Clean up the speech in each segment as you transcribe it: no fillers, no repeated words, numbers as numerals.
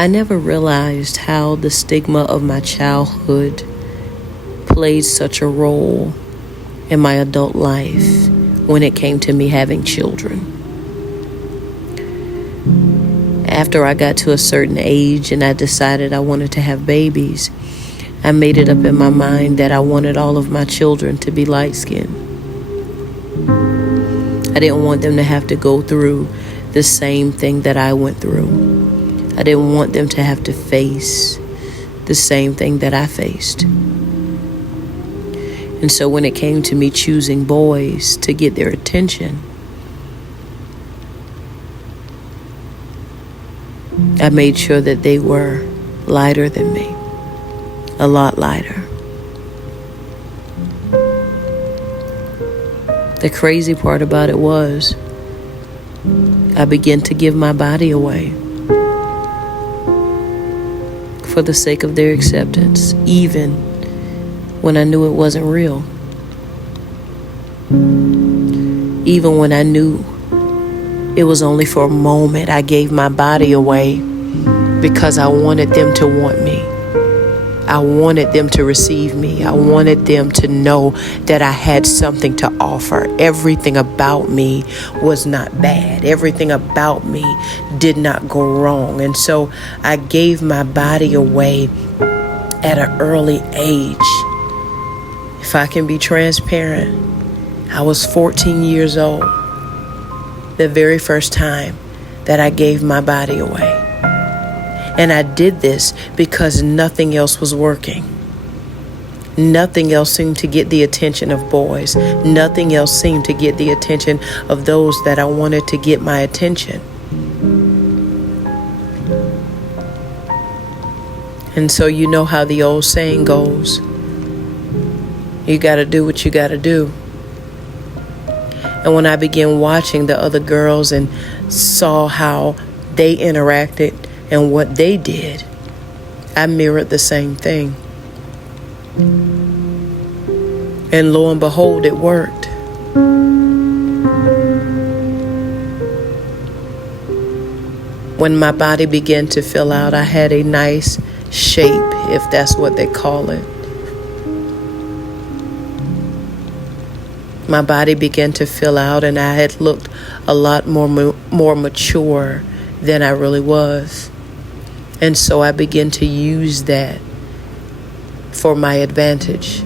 I never realized how the stigma of my childhood played such a role in my adult life when it came to me having children. After I got to a certain age and I decided I wanted to have babies, I made it up in my mind that I wanted all of my children to be light-skinned. I didn't want them to have to go through the same thing that I went through. I didn't want them to have to face the same thing that I faced. And so when it came to me choosing boys to get their attention, I made sure that they were lighter than me, a lot lighter. The crazy part about it was I began to give my body away for the sake of their acceptance, even when I knew it wasn't real. Even when I knew it was only for a moment, I gave my body away because I wanted them to want me. I wanted them to receive me. I wanted them to know that I had something to offer. Everything about me was not bad. Everything about me did not go wrong. And so I gave my body away at an early age. If I can be transparent, I was 14 years old the very first time that I gave my body away. And I did this because nothing else was working. Nothing else seemed to get the attention of boys. Nothing else seemed to get the attention of those that I wanted to get my attention. And so you know how the old saying goes. You got to do what you got to do. And when I began watching the other girls and saw how they interacted and what they did, I mirrored the same thing. And lo and behold, it worked. When my body began to fill out, I had a nice shape, if that's what they call it. My body began to fill out, and I had looked a lot more mature than I really was. And so I began to use that for my advantage.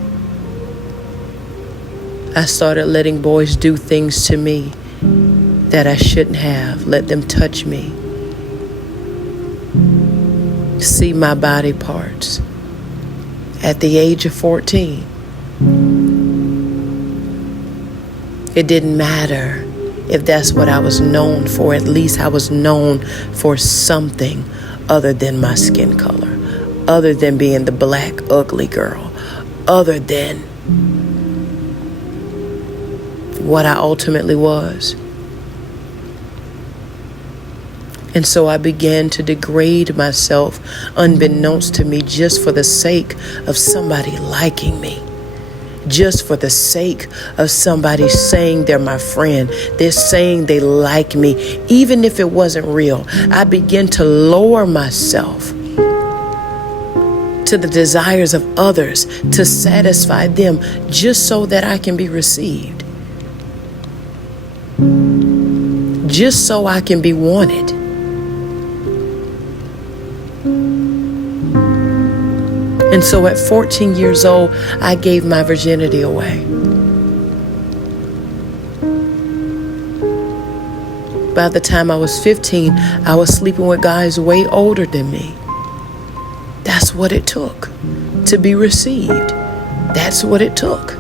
I started letting boys do things to me that I shouldn't have. Let them touch me. See my body parts. At the age of 14. It didn't matter if that's what I was known for. At least I was known for something other than my skin color, other than being the black, ugly girl, other than what I ultimately was. And so I began to degrade myself unbeknownst to me just for the sake of somebody liking me. Just for the sake of somebody saying they're my friend. They're saying they like me, even if it wasn't real. I began to lower myself to the desires of others to satisfy them just so that I can be received. Just so I can be wanted. And so at 14 years old, I gave my virginity away. By the time I was 15, I was sleeping with guys way older than me. That's what it took to be received. That's what it took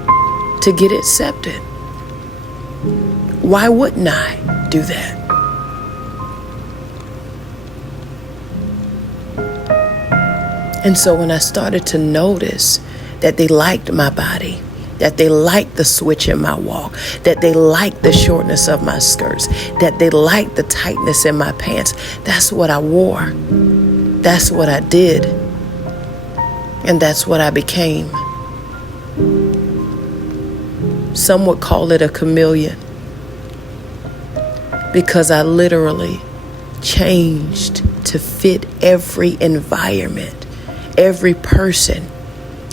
to get accepted. Why wouldn't I do that? And so when I started to notice that they liked my body, that they liked the switch in my walk, that they liked the shortness of my skirts, that they liked the tightness in my pants, that's what I wore. That's what I did. And that's what I became. Some would call it a chameleon, because I literally changed to to fit every environment, every person,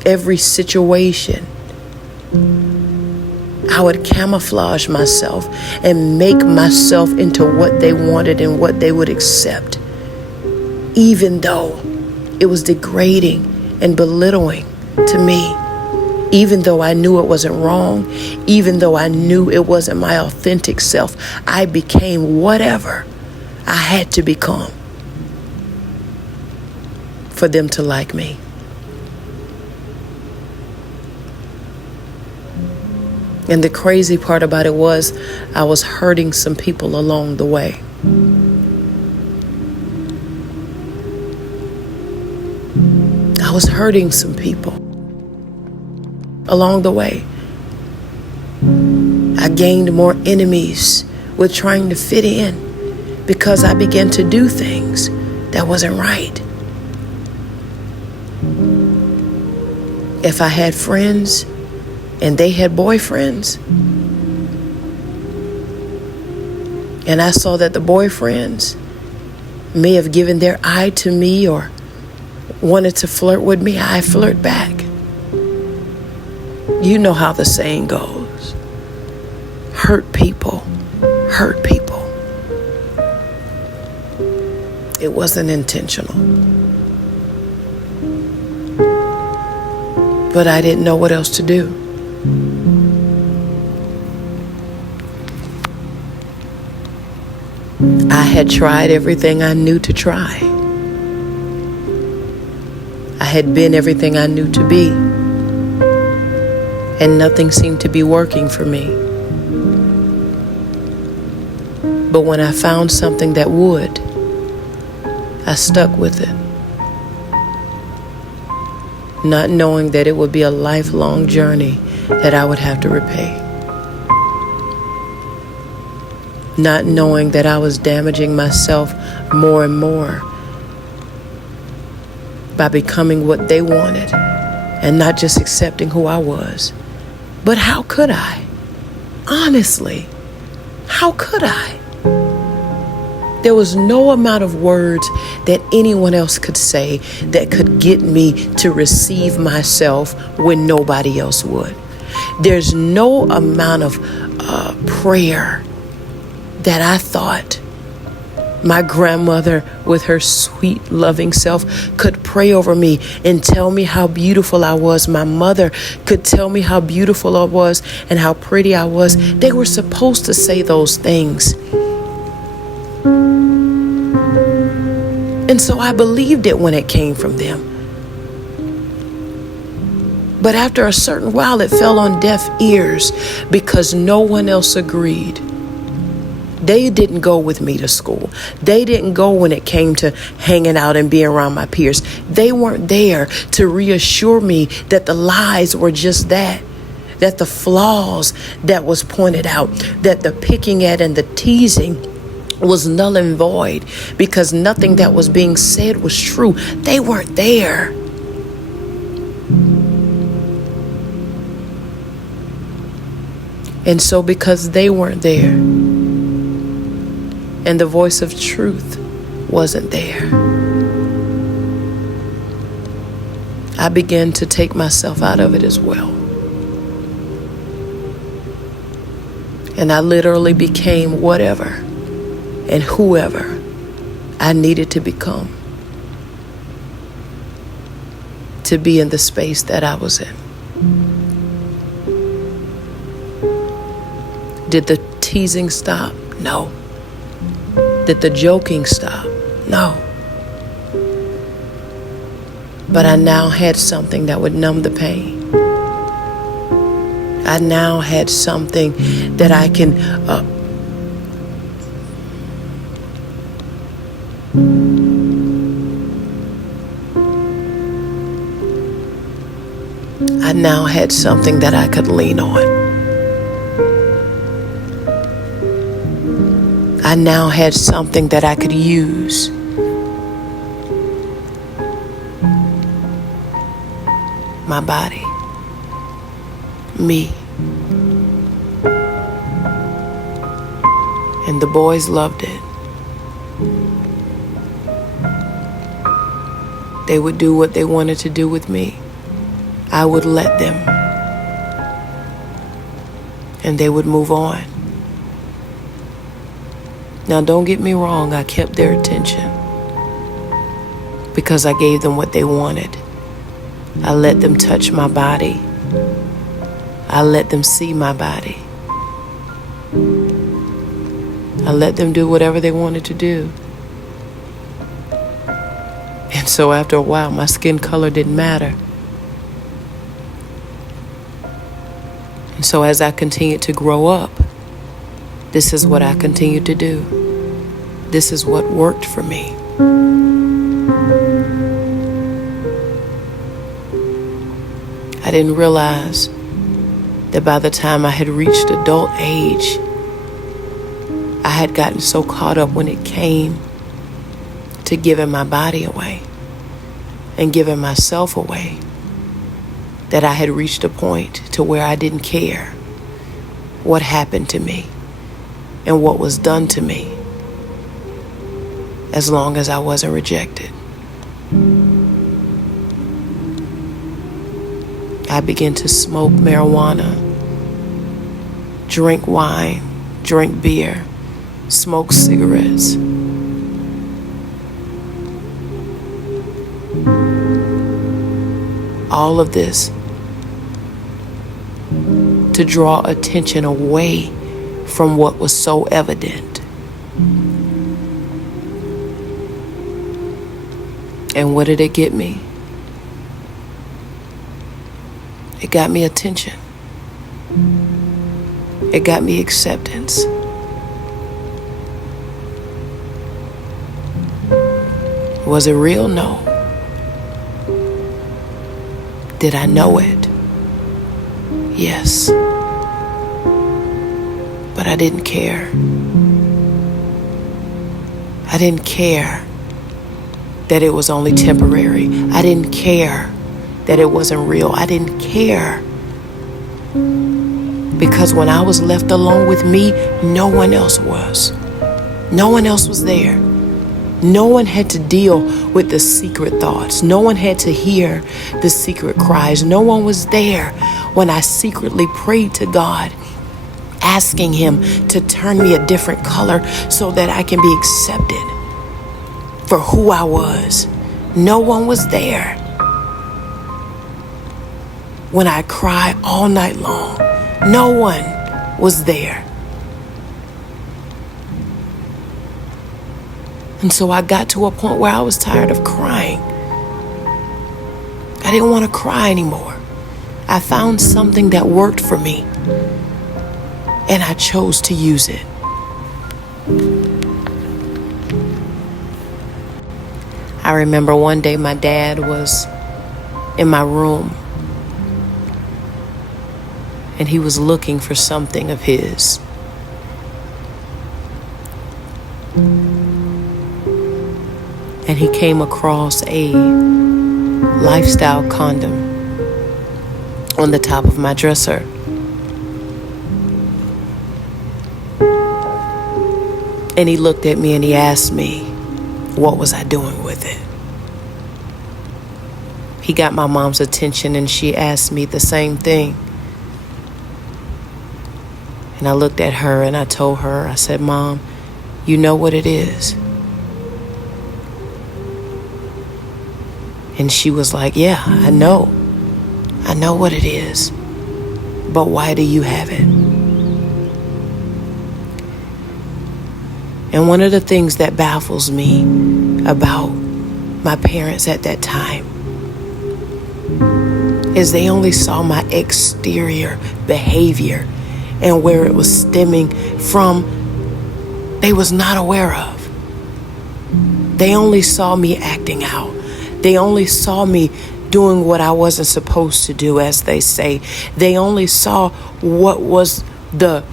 every situation. I would camouflage myself and make myself into what they wanted and what they would accept, even though it was degrading and belittling to me, even though I knew it wasn't wrong, even though I knew it wasn't my authentic self. I became whatever I had to become for them to like me. And the crazy part about it was I was hurting some people along the way. I was hurting some people along the way. I gained more enemies with trying to fit in because I began to do things that wasn't right. If I had friends and they had boyfriends, and I saw that the boyfriends may have given their eye to me or wanted to flirt with me, I flirt back. You know how the saying goes. Hurt people, hurt people. It wasn't intentional. But I didn't know what else to do. I had tried everything I knew to try. I had been everything I knew to be. And nothing seemed to be working for me. But when I found something that would, I stuck with it, not knowing that it would be a lifelong journey that I would have to repay. Not knowing that I was damaging myself more and more by becoming what they wanted and not just accepting who I was. But how could I? Honestly, how could I? There was no amount of words that anyone else could say that could get me to receive myself when nobody else would. There's no amount of prayer that I thought my grandmother with her sweet, loving self could pray over me and tell me how beautiful I was. My mother could tell me how beautiful I was and how pretty I was. They were supposed to say those things. And so I believed it when it came from them. But after a certain while, it fell on deaf ears because no one else agreed. They didn't go with me to school. They didn't go when it came to hanging out and being around my peers. They weren't there to reassure me that the lies were just that the flaws that was pointed out, that the picking at and the teasing was null and void because nothing that was being said was true. They weren't there. And so because they weren't there, and the voice of truth wasn't there, I began to take myself out of it as well. And I literally became whatever and whoever I needed to become to be in the space that I was in. Did the teasing stop? No. Did the joking stop? No. But I now had something that would numb the pain. I now had something that I can I now had something that I could lean on. I now had something that I could use. My body. Me. And the boys loved it. They would do what they wanted to do with me. I would let them. And they would move on. Now, don't get me wrong, I kept their attention because I gave them what they wanted. I let them touch my body. I let them see my body. I let them do whatever they wanted to do. And so after a while, my skin color didn't matter. And so as I continued to grow up, this is what I continued to do. This is what worked for me. I didn't realize that by the time I had reached adult age, I had gotten so caught up when it came to giving my body away and giving myself away that I had reached a point to where I didn't care what happened to me and what was done to me, as long as I wasn't rejected. I began to smoke marijuana, drink wine, drink beer, smoke cigarettes. All of this to draw attention away from what was so evident. And what did it get me? It got me attention. It got me acceptance. Was it real? No. Did I know it? Yes. But I didn't care. I didn't care that it was only temporary. I didn't care that it wasn't real. I didn't care. Because when I was left alone with me, no one else was. No one else was there. No one had to deal with the secret thoughts. No one had to hear the secret cries. No one was there when I secretly prayed to God, asking Him to turn me a different color so that I can be accepted for who I was. No one was there when I cried all night long. No one was there. And so I got to a point where I was tired of crying. I didn't want to cry anymore. I found something that worked for me, and I chose to use it. I remember one day my dad was in my room, and he was looking for something of his. And he came across a lifestyle condom on the top of my dresser. And he looked at me and he asked me, what was I doing with it? He got my mom's attention and she asked me the same thing. And I looked at her and I told her, I said, Mom, you know what it is? And she was like, yeah, I know what it is, but why do you have it? And one of the things that baffles me about my parents at that time is they only saw my exterior behavior and where it was stemming from, they was not aware of. They only saw me acting out. They only saw me doing what I wasn't supposed to do, as they say. They only saw what was the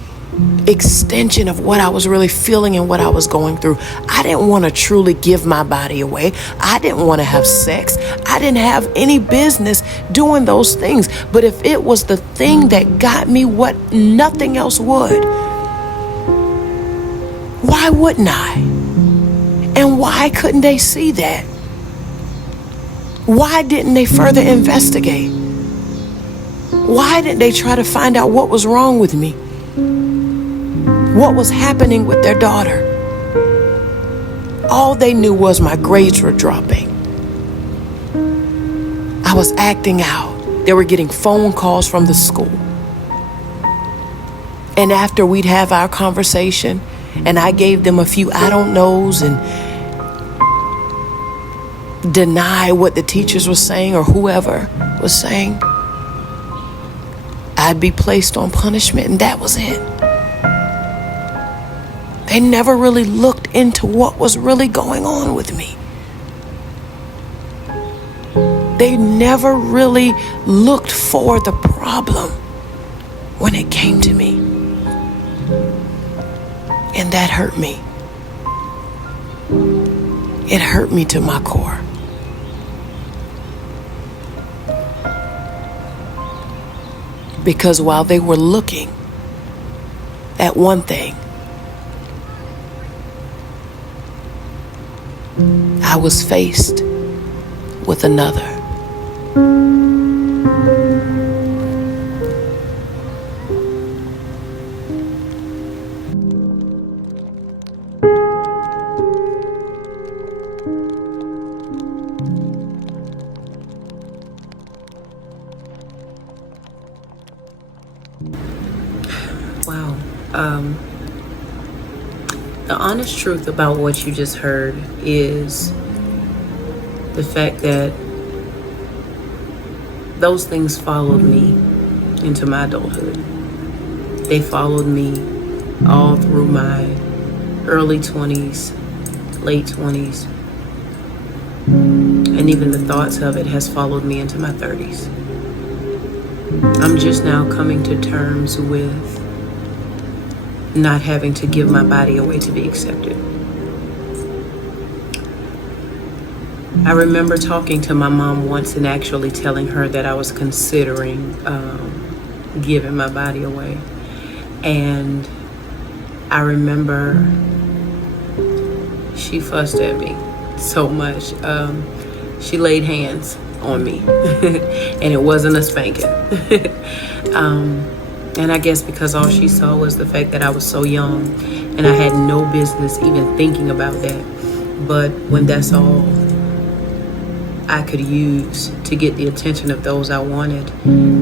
extension of what I was really feeling and what I was going through. I didn't want to truly give my body away. I didn't want to have sex. I didn't have any business doing those things. But if it was the thing that got me what nothing else would, why wouldn't I? And why couldn't they see that? Why didn't they further investigate? Why didn't they try to find out what was wrong with me? What was happening with their daughter? All they knew was my grades were dropping. I was acting out. They were getting phone calls from the school. And after we'd have our conversation, and I gave them a few I don't knows and deny what the teachers were saying or whoever was saying, I'd be placed on punishment, and that was it. They never really looked into what was really going on with me. They never really looked for the problem when it came to me. And that hurt me. It hurt me to my core. Because while they were looking at one thing, I was faced with another. Wow. The honest truth about what you just heard is the fact that those things followed me into my adulthood. They followed me all through my early 20s, late 20s, and even the thoughts of it has followed me into my 30s. I'm just now coming to terms with not having to give my body away to be accepted. I remember talking to my mom once and actually telling her that I was considering giving my body away. And I remember she fussed at me so much. She laid hands on me and it wasn't a spanking. And I guess because all she saw was the fact that I was so young and I had no business even thinking about that. But when that's all I could use to get the attention of those I wanted,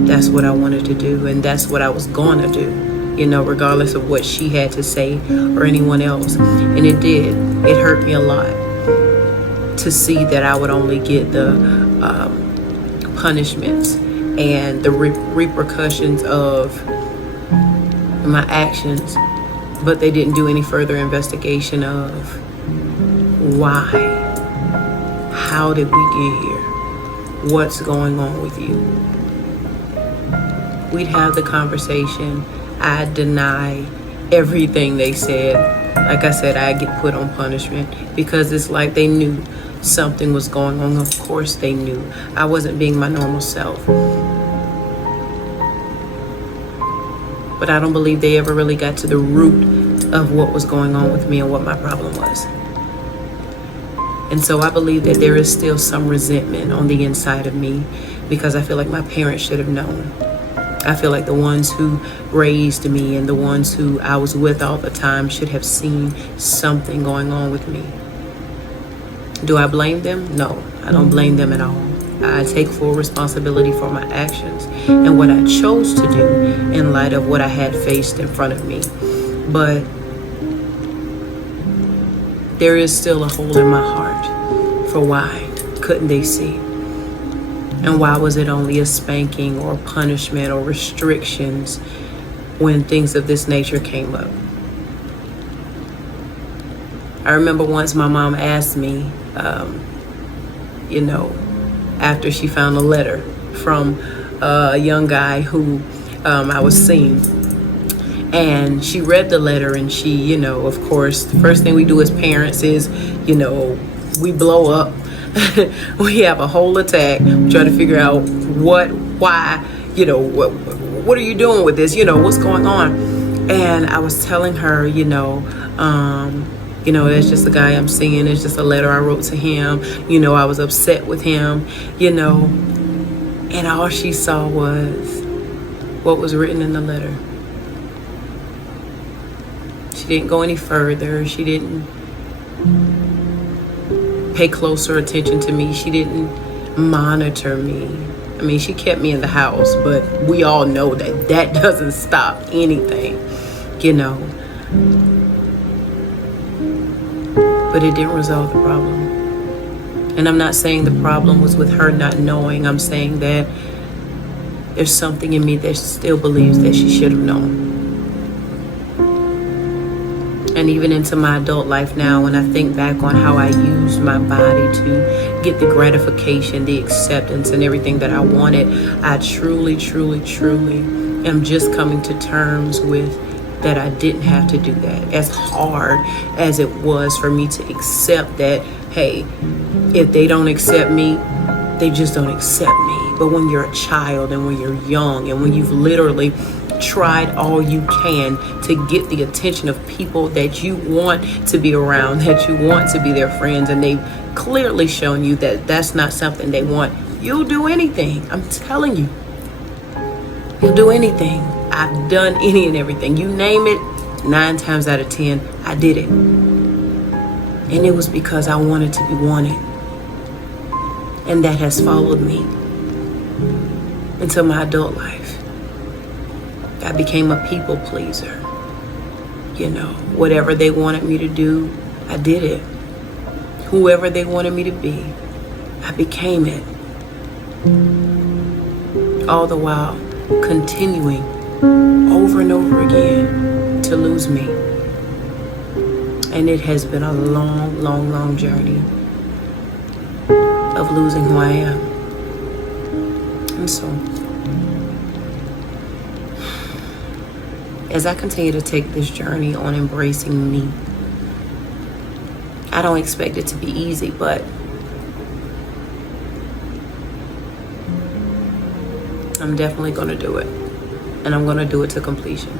that's what I wanted to do, and that's what I was going to do, regardless of what she had to say or anyone else. And it did. It hurt me a lot to see that I would only get the punishments and the repercussions of my actions, but they didn't do any further investigation of why. How did we get here? What's going on with you? We'd have the conversation. I'd deny everything they said. Like I said, I'd get put on punishment because it's like they knew something was going on. Of course they knew. I wasn't being my normal self. But I don't believe they ever really got to the root of what was going on with me and what my problem was. And so I believe that there is still some resentment on the inside of me because I feel like my parents should have known. I feel like the ones who raised me and the ones who I was with all the time should have seen something going on with me. Do I blame them? No, I don't blame them at all. I take full responsibility for my actions and what I chose to do in light of what I had faced in front of me. But there is still a hole in my heart for why couldn't they see? And why was it only a spanking or punishment or restrictions when things of this nature came up? I remember once my mom asked me, after she found a letter from a young guy who I was seeing. And she read the letter and she, of course, the first thing we do as parents is, we blow up. We have a whole attack. We try to figure out why, what are you doing with this? What's going on? And I was telling her, You know, that's just the guy I'm seeing. It's just a letter I wrote to him. You know, I was upset with him, you know. And all she saw was what was written in the letter. She didn't go any further. She didn't pay closer attention to me. She didn't monitor me. I mean, she kept me in the house, but we all know that that doesn't stop anything, you know. But it didn't resolve the problem. And I'm not saying the problem was with her not knowing. I'm saying that there's something in me that still believes that she should have known. And even into my adult life now, when I think back on how I used my body to get the gratification, the acceptance, and everything that I wanted, I truly, truly, truly am just coming to terms with that I didn't have to do that. As hard as it was for me to accept that, hey, if they don't accept me, they just don't accept me. But when you're a child and when you're young and when you've literally tried all you can to get the attention of people that you want to be around, that you want to be their friends, and they've clearly shown you that that's not something they want, you'll do anything. I'm telling you, you'll do anything. I've done any and everything. You name it, 9 times out of 10, I did it. And it was because I wanted to be wanted. And that has followed me into my adult life. I became a people pleaser. You know, whatever they wanted me to do, I did it. Whoever they wanted me to be, I became it. All the while continuing over and over again to lose me. And it has been a long, long, long journey of losing who I am. And so, as I continue to take this journey on embracing me, I don't expect it to be easy, but I'm definitely going to do it. And I'm going to do it to completion.